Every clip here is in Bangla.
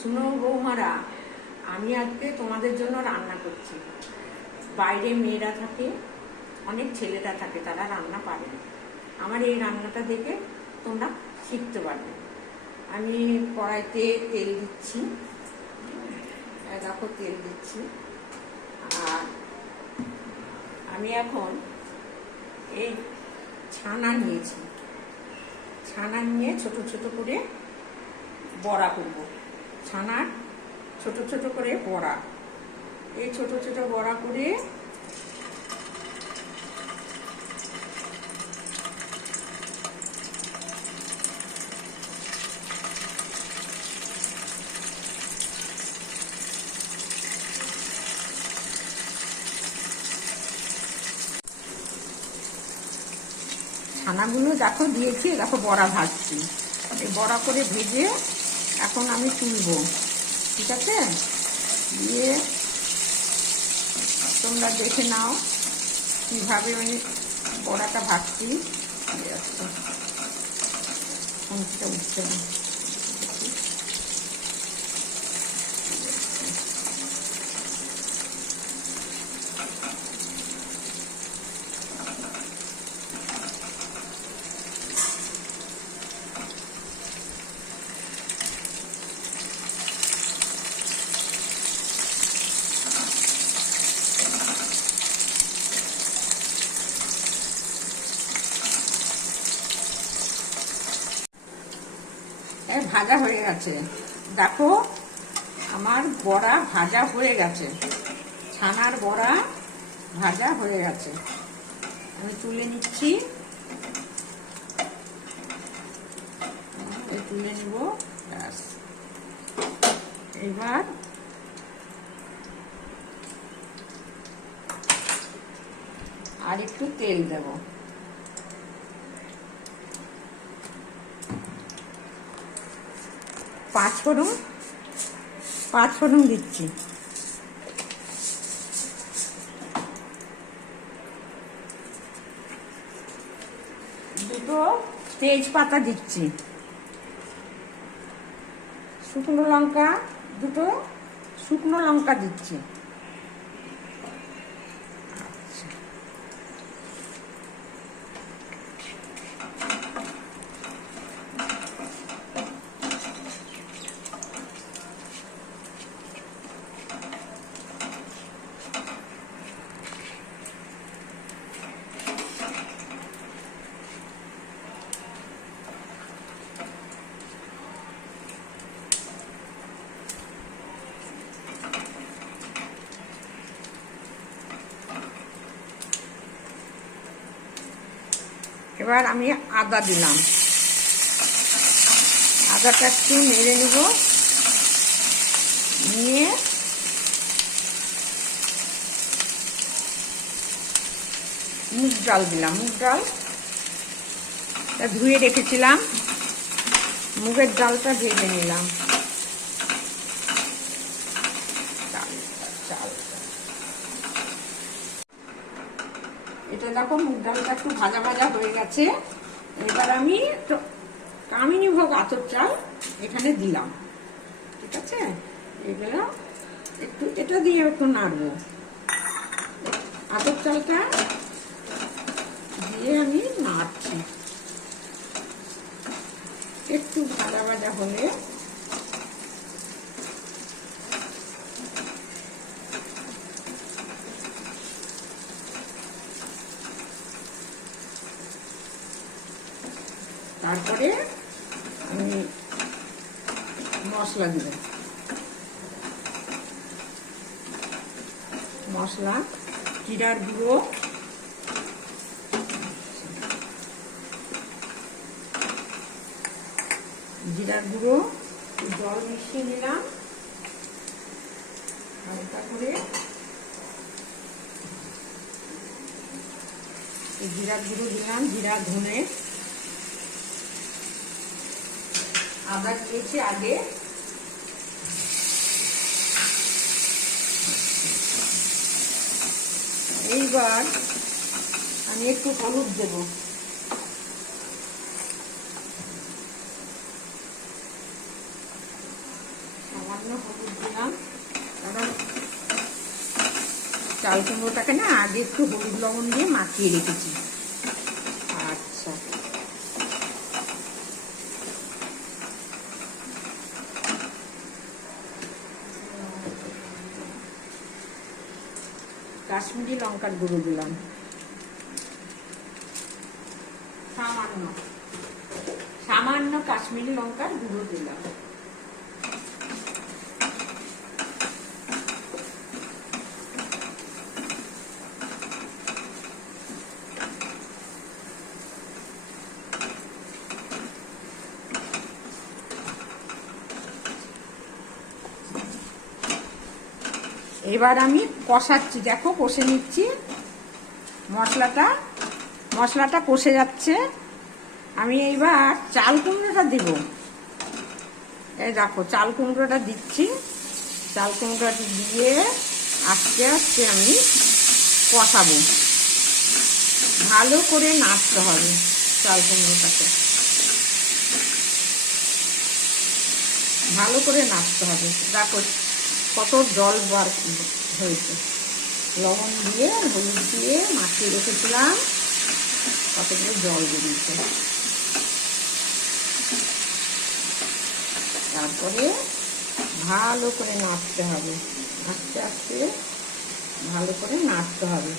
শুনো বৌমারা, আমি আজকে তোমাদের জন্য রান্না করছি। বাইরে মেয়েরা থাকে, অনেক ছেলেরা থাকে, তারা রান্না পারে না। আমার এই রান্নাটা দেখে তোমরা শিখতে পারবে। আমি কড়াইতে তেল দিচ্ছি, দেখো তেল দিচ্ছি। আর আমি এখন এই ছানা নিয়েছি, ছানা নিয়ে ছোট ছোট করে বড়া করব। ছানার ছোট ছোট করে বড়া, এই ছোট ছোট বড়া করে ছানাগুলো দেখো দিয়েছি, দেখো বড়া ভাজছি। এই বড়া করে ভেজে এখন আমি তুলবো, ঠিক আছে? দিয়ে তোমরা দেখে নাও কিভাবে আমি বড়াটা ভাজছি। উঠছে না। ভাজা হয়ে গেছে, দেখো আমার বড়া ভাজা হয়ে গেছে, ছানার বড়া ভাজা হয়ে গেছে। আমি তুলে নিচ্ছি, তুলে নিব। ব্যাস, এবার আর একটু তেল দেব। পাঁচ ফোড়ন দিচ্ছি, দুটো তেজপাতা দিচ্ছি, শুকনো লঙ্কা, দুটো শুকনো লঙ্কা দিচ্ছি। এবার আমি আদা দিলাম, আদাটা একটু নেড়ে নেব, নিয়ে মুগ ডাল দিলাম। মুগ ডাল ধুয়ে রেখেছিলাম, মুগের ডালটা ভেজে নিলাম। এটা দেখো মুগ ডালটা একটু ভাজা ভাজা হয়ে গেছে। এবার আমি কামিনী ভোগ আতপ চাল এখানে দিলাম, ঠিক আছে? এগুলো একটু এটা দিয়ে একটু নাড়বো। আতপ চালটা দিয়ে আমি নাড়ছি, একটু ভাজা ভাজা হলে তারপরে আমি মশলা দিব। মশলা জিরার গুঁড়ো, জল মিশিয়ে নিলাম হালকা করে। জিরার গুঁড়ো দিলাম, জিরা ধনে, আদা দিয়েছি আগে। এইবার আমি একটু হলুদ দেব, সামান্য হলুদ দিলাম, কারণ চাল কুমড়োটাকে না আগে একটু হলুদ লবণ দিয়ে মাখিয়ে রেখেছি। আচ্ছা, কাশ্মীরি লঙ্কার গুঁড়ো দিলাম সামান্য, সামান্য কাশ্মীরি লঙ্কার গুঁড়ো দিলাম। এবার আমি কষাচ্ছি, দেখো কষে নিচ্ছি মশলাটা কষে যাচ্ছে। আমি এইবার চাল কুমড়োটা দেব। এই দেখো চাল কুমড়োটা দিচ্ছি। চাল কুমড়োটা দিয়ে আস্তে আস্তে আমি কষাবো, ভালো করে নাড়তে হবে চাল কুমড়োটাকে, ভালো করে নাড়তে হবে। দেখো কত জল বার হয়েছে, লবণ দিয়ে হলুদ দিয়ে মাখিয়ে রেখেছিলাম, কতগুলো জল বেরিয়েছে। তারপরে ভালো করে নাড়তে হবে, আস্তে আস্তে ভালো করে নাড়তে হবে।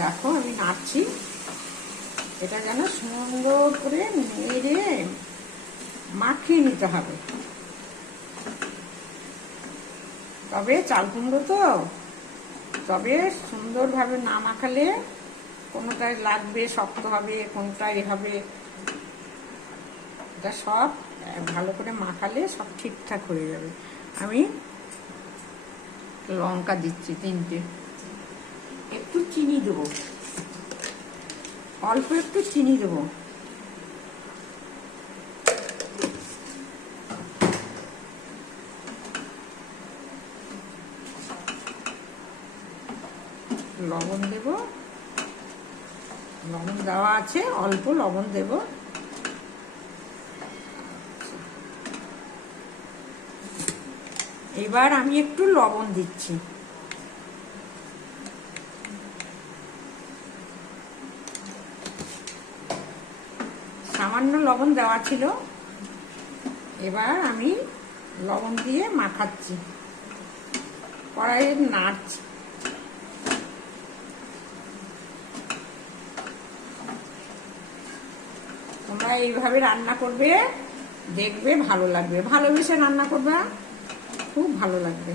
দেখো আমি নাড়ছি, এটা যেন সুন্দর করে নেড়ে মাখিয়ে নিতে হবে। তবে চাল কুমড়ো তো, তবে সুন্দরভাবে না মাখালে কোনোটায় লাগবে, শক্ত হবে, কোনটায় হবে, এটা সব ভালো করে মাখালে সব ঠিকঠাক হয়ে যাবে। আমি লঙ্কা দিচ্ছি 3টে, একটু চিনি দেবো, অল্প একটু চিনি দেবো। লবণ দেব, লবণ দেওয়া আছে, অল্প লবণ দেব। এবার আমি একটু লবণ দিচ্ছি, সামান্য লবণ দেওয়া ছিল। এবার আমি লবণ দিয়ে মাখাচ্ছি, কড়াইয়ে নাড়ছি। তোমরা এইভাবে রান্না করবে, দেখবে ভালো লাগবে, ভালোবেসে রান্না করবে, খুব ভালো লাগবে।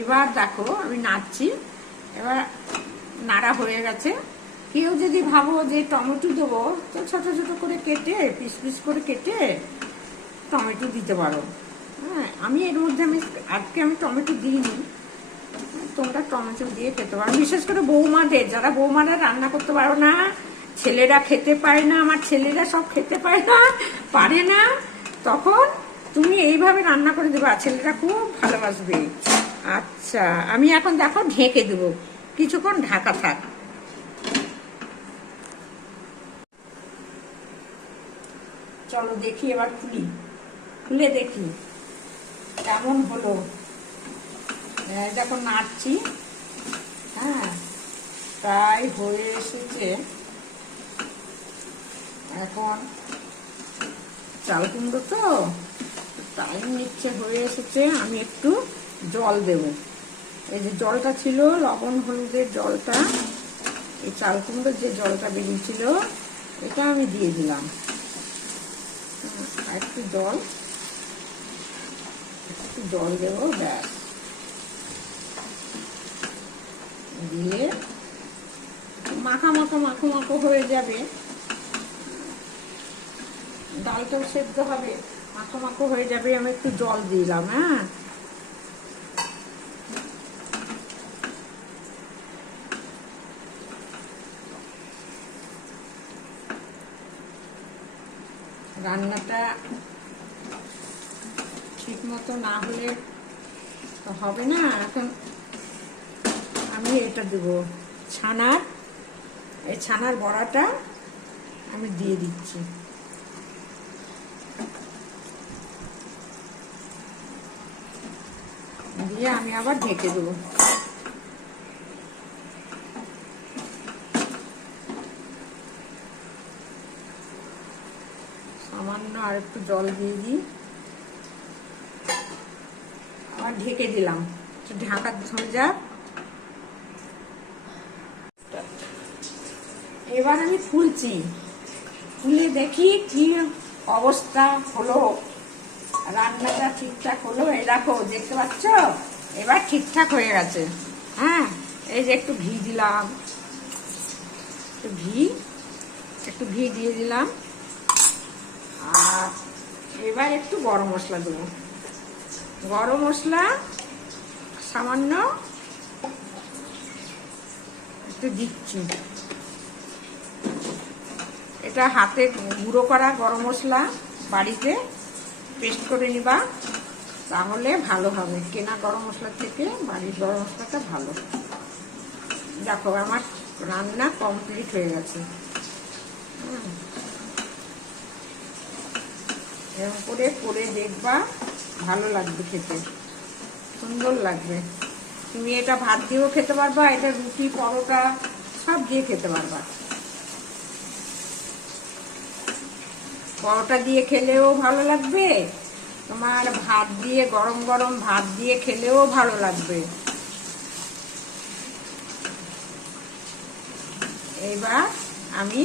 এবার দেখো আমি নাড়ছি, এবার নাড়া হয়ে গেছে। কেউ যদি ভাবো যে টমেটো দেবো, তো ছোট ছোট করে কেটে পিস পিস করে কেটে টমেটো দিতে পারো। হ্যাঁ, আমি এর মধ্যে আজকে আমি টমেটো দিইনি, তোমরা টমেটো দিয়ে খেতে পারো। বিশেষ করে বৌমাদের, যারা বৌমারা রান্না করতে পারো না, ছেলেরা খেতে পারে না, আমার ছেলেরা সব খেতে পারে না, তখন তুমি এইভাবে রান্না করে দেবে, ছেলেরা খুব ভালোবাসবে। আচ্ছা, আমি এখন দেখো ঢেকে দেবো, কিছুক্ষণ ঢাকা থাক। চলো দেখি, এবার খুলে দেখি কেমন হলো। যখন নাড়ছি, হ্যাঁ প্রায় হয়ে এসেছে। এখন চাল কুমড়ো তো টাইম নিচ্ছে, হয়ে এসেছে। আমি একটু জল দেব। এই যে জলটা ছিল লবণ হলুদের জলটা, এই চাল কুমড়োর যে জলটা বেরিয়েছিল, এটা আমি দিয়ে দিলাম। একটু জল দেবো, ব্যাস। দিয়ে মাখো মাখো হয়ে যাবে, ডালটাও সেদ্ধ হবে, মাখো হয়ে যাবে। আমি একটু জল দিলাম। হ্যাঁ, রান্নাটা ঠিক মতো না হলে তো হবে না। এখন আমি এটা দেবো ছানার, এই ছানার বড়াটা আমি দিয়ে দিচ্ছি। দিয়ে আমি আবার ঢেকে দেবো। সামান্য আর একটু জল দিয়ে দিই, আবার ঢেকে দিলাম, ঢাকা ধরে যাক। এবার আমি খুলছি, খুলে দেখি কি অবস্থা হলো, রান্নাটা ঠিকঠাক হলো। এই দেখো, দেখতে পাচ্ছ, এবার ঠিকঠাক হয়ে গেছে। হ্যাঁ, এই যে একটু ঘি দিলাম, একটু ঘি দিয়ে দিলাম, আর এবার একটু গরম মশলা দেবো। গরম মশলা সামান্য একটু দিচ্ছি। এটা হাতে গুঁড়ো করা গরম মশলা, বাড়িতে পেস্ট করে নিবা, তাহলে ভালো হবে। কেনা গরম মশলার থেকে বাড়ির গরম মশলাটা ভালো। দেখো, আমার রান্না কমপ্লিট হয়ে গেছে। এরকম করে করে দেখবা, ভালো লাগবে খেতে, সুন্দর লাগবে। তুমি এটা ভাত দিয়েও খেতে পারবা, এটা রুটি পরোটা সব দিয়ে খেতে পারবা। পরোটা দিয়ে খেলেও ভালো লাগবে, তোমার ভাত দিয়ে, গরম গরম ভাত দিয়ে খেলেও ভালো লাগবে। এবার আমি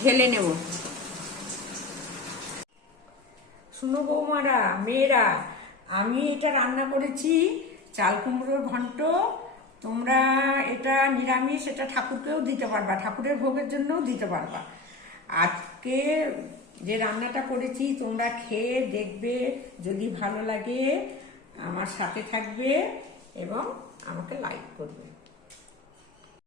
ঢেলে নেব। শুনো বৌমারা, মেয়েরা, আমি এটা রান্না করেছি চাল কুমড়োর ঘন্ট। তোমরা এটা নিরামিষ, এটা ঠাকুরকেও দিতে পারবা, ঠাকুরের ভোগের জন্যও দিতে পারবা। আজকে যে রান্নাটা করেছি তোমরা খেয়ে দেখবে, যদি ভালো লাগে আমার সাথে থাকবে এবং আমাকে লাইক করবে।